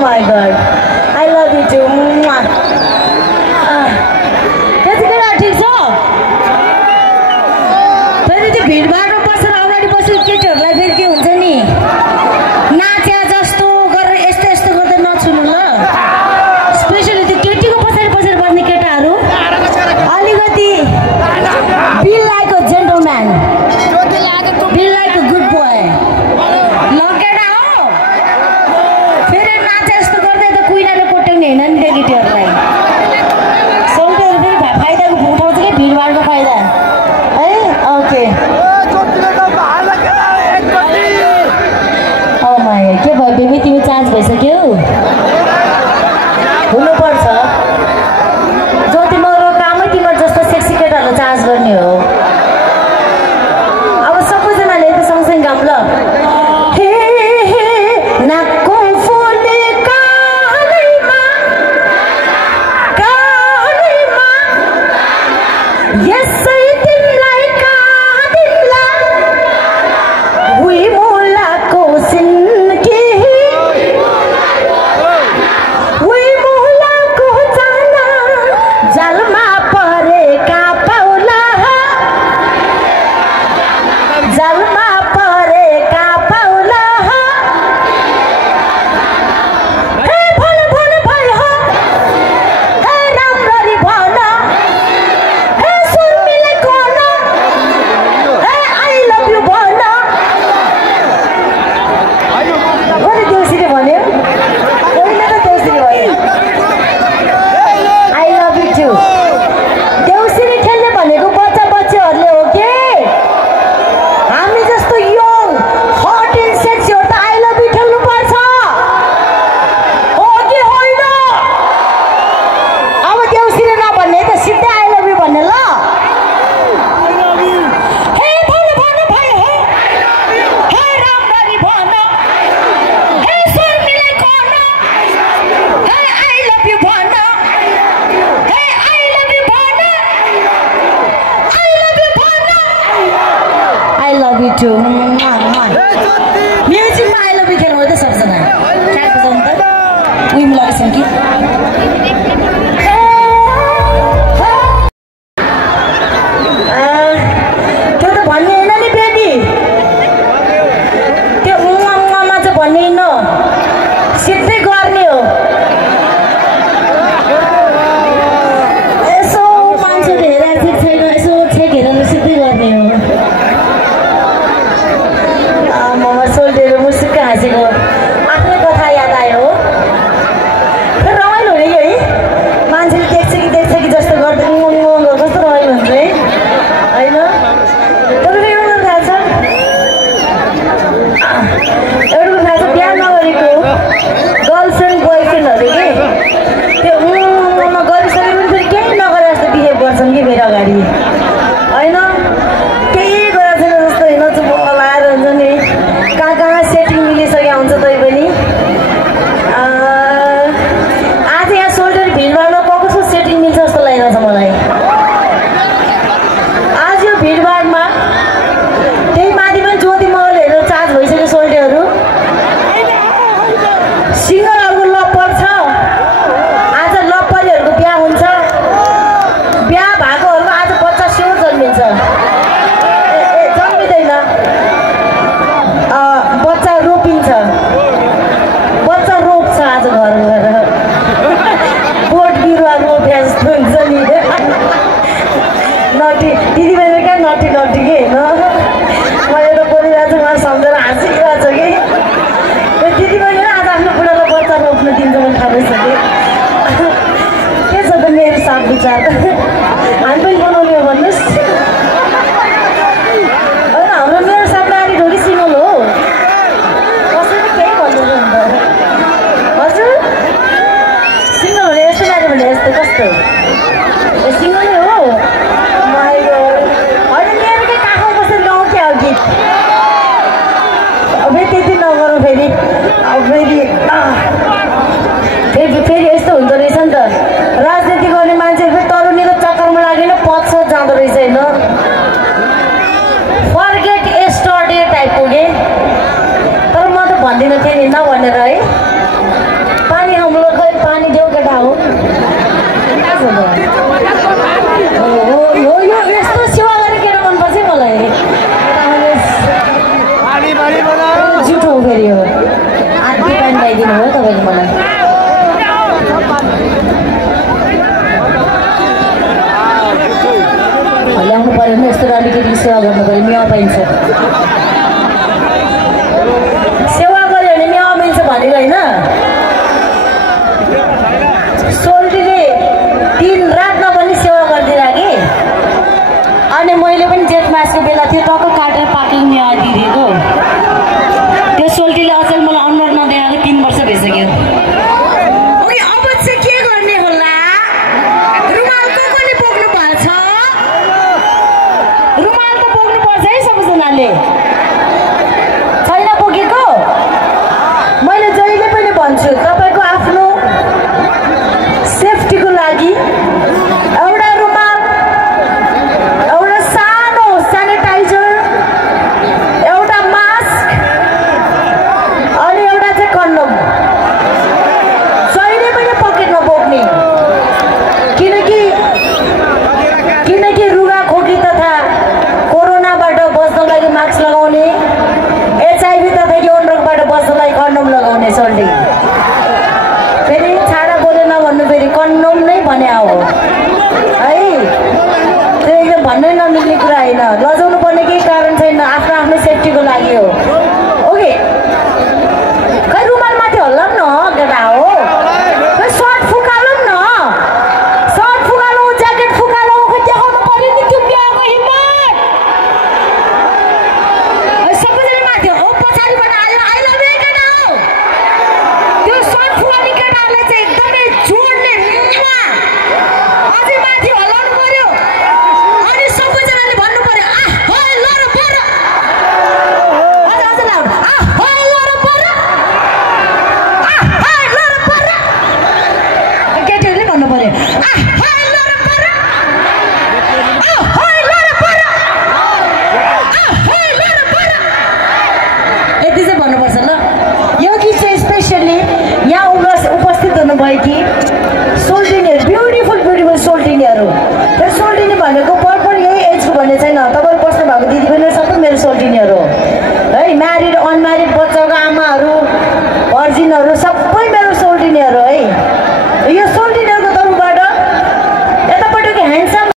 my God. I love you too. त्यतिखेर ठिक छ फेरि त्यो भिडभाडमा बसेर अगाडि बसेको केटीहरूलाई फेरि के हुन्छ नि नाचे जस्तो गरेर यस्तो यस्तो गर्दै नछुनु ल स्पेसली त्यो केटीको पछाडि पछाडि बस्ने केटाहरू अलिकति be like a gentleman be like a good boy ल केटा हो फेरि नाचे यस्तो गर्दै त कुइनाले कोट्याउने होइन नि त्यो केटीहरूलाई सौटेहरू फेरि फाइदाको उठाउँछ कि भिडभाडको फाइदा है ओके के भयो बेबी तिमी चार्ज भइसक्यौ हुनुपर्छ जति मरो कामै तिम्रो जस्तो सेक्सी केटाहरूलाई चार्ज गर्ने हो अब सबैजनाले त सँगसँगै गाउँ ल हे हे नाकको फुले कानैमा यसै तिमीलाई काँदिला उही मुलाको सिन्की उही मुलाको चाना जालमा परेका पाउला जालमा परेका पाउला हे भन भन भाइ हो हे राम्ररी भन हे सुन मिलेको न हे आई लभ यु भन कति देउसीले भन्यो कोहीले त देउसीले भन्यो आई लभ यु टु देउसीले खेल्ने भनेको बच्चा बच्चीहरूले हो के हामी जस्तो यङ हट एन्ड सेक्सी हो त आई लभ यु खेल्नु पर्छ हो कि होइन अब देउसीले नभन्ने त सिधै आई लभ यु भन्ने ल हे भन भन भाइ हो हे राम्ररी भन हे सुन मिलेको न हे आई लभ यु भन हे आई लभ यु भन आई लभ यु भन आई लभ यु टु म्युजिकमा आई लभ यु खेल्नु हो त सबजना ट्र्याक बजाउनु त उही लगाइसक्यो कि त्यो त भन्ने होइन नि बेबी त्यो उमा चाहिँ भन्ने होइन सिधै गर्ने हो यसो मान्छेले हेरेर ठिक छैन यसो छेक हेरेर सिधै गर्ने हो ममा सोल्टेर मुसुक्क हाँसेको आफ्नै कथा याद आयो हो तर रमाइलो हुने कि है मान्छेले देख्छ कि जस्तो गर्दै कस्तो रमाइलो हुन्छ है होइन तपाईँको एउटा थाहा छ एउटा थाहा छ बिहा नगरेको गर्लफ्रेन्ड बोयफ्रेन्डहरू कि त्यो गरिसके पनि फेरि केही नगरे जस्तो बिहेभ गर्छन् कि फेरि अगाडि होइन केही गरेको छैन जस्तो होइन चुप लगाएर हुन्छ नि कहाँ कहाँ सेटिङ मिलिसकेको हुन्छ तै पनि आज यहाँ सोल्डर भिडभाडमा कस्तो सेटिङ मिल्छ जस्तो लागेको छ मलाई आज यो भिडभाडमा त्यही माथि पनि ज्योति महल हेरेर चार्ज भइसक्यो सोल्डरहरू सिङ्गरहरूको लप्पर छ आज लप्परीहरूको बिहा हुन्छ बिहा भएकोहरूको आज बच्चा स्योर जन्मिन्छ जन्मिँदैन बच्चा रोपिन्छ बच्चा रोप्छ आज घर गएर बोट बिरुवा रोप्या जस्तो हुन्छ नि नटी दिदीबहिनी कहाँ नटी के होइन मैले त बोलिरहेको छु उहाँ सम्झेर हाँसिरहेको छ कि त्यो दिदीबहिनी आज आफ्नो बुढालाई बच्चा रोप्न दिन्छ भने थाहा भइसक्यो के छ त मेरो साथ विचार हामी पनि बनाउने हो भन्नुहोस् होइन हाम्रो मेरो साथ नानी ढोकी सिङ्गल हो कसैले केही भन्दैन नि त हजुर सिङ्गल हुने यस्तो नानी भने यस्तो कस्तो ए सिङ्गलै हो होइन मेरोकै काखमा बसेर गाउँ क्या हो गीत अब त्यति नगरौँ फेरि अब फेरि यस्तो हुँदो रहेछ नि त राजनीति गर्ने मान्छे फेरि तरुनीको चक्करमा लागेन पद जाँदो रहेछ होइन फर्गेट यस्टरडे टाइपको के तर म त भन्दिनँ थिएँ नि नभनेर है लगाइदिनु भयो तपाईँले मलाई। ल्याउनु पऱ्यो भने यस्तो अलिकति सेवा गर्नु पऱ्यो, मेवा पाइन्छ। सेवा गऱ्यो भने मेवा मिल्छ भनेको होइन। सोल्टीले दिन रात नभनी सेवा गरिदिएर कि अनि मैले पनि जेठ मासको बेला त्यो टक्क काटेर पाकेको मेवा दिइदिएको। त्यो सोल्टीले अचेल मलाई अनुहार नदेखाएको 3 वर्ष भइसक्यो। अब चाहिँ के गर्ने होला? रुमाल कसले बोक्नु पर्छ? रुमाल त बोक्नु पर्छ है सबैजनाले। छैन बोकेको? मैले जहिले पनि भन्छु तपाईँको आफ्नो सेफ्टीको लागि एउटा रुमाल, एउटा सानो सेनिटाइजर, एउटा मास्क अनि एउटा चाहिँ कन्डोम जहिले पनि पकेटमा बोक्ने। किनकि रुगा खोकी तथा कोरोनाबाट बच्नको लागि मास्क लगाउने, HIV तथा यौन रोगबाट बच्नलाई कन्डोम लगाउने। सोल्टी फेरि छाडा बोलेन भन्नु, फेरि कन्डोम नै भने हो है। त्यो एकदम भन्नै नमिल्ने कुरा होइन, लजाउनु पर्ने केही कारण छैन, आफ्नो आफ्नो सेफ्टीको लागि हो। ओके, खै रुमाल माथि हल्ला न केटा हो, खै सर्ट फुकालौँ न, सर्ट फुकालौँ, ज्याकेट फुकालौँ, खै देखाउनु पर्यो नि त्यो बिहाको हिम्मत। सबैजना माथि हो, पछाडिबाट आयो आई लभ यु केटा हो। त्यो सर्ट फुकाउने केटाहरूलाई चाहिँ एकदमै जोडले अझै माथि हल्लाउनु पर्यो अनि सबैजनाले भन्नु पर्यो आ हो ल र पर। अझ लाउड आ हो ल र पर, आ हो ल र पर। केटीहरूले भन्नु पर्यो आ हो ल र पर, आ हो ल र पर, आ हो ल र पर। यति चाहिँ भन्नुपर्छ ल। यो गीत चाहिँ स्पेसली यहाँ उपस्थित हुनुभएकी सोल्टिनीहरू, ब्युटिफुल सोल्टिनीहरू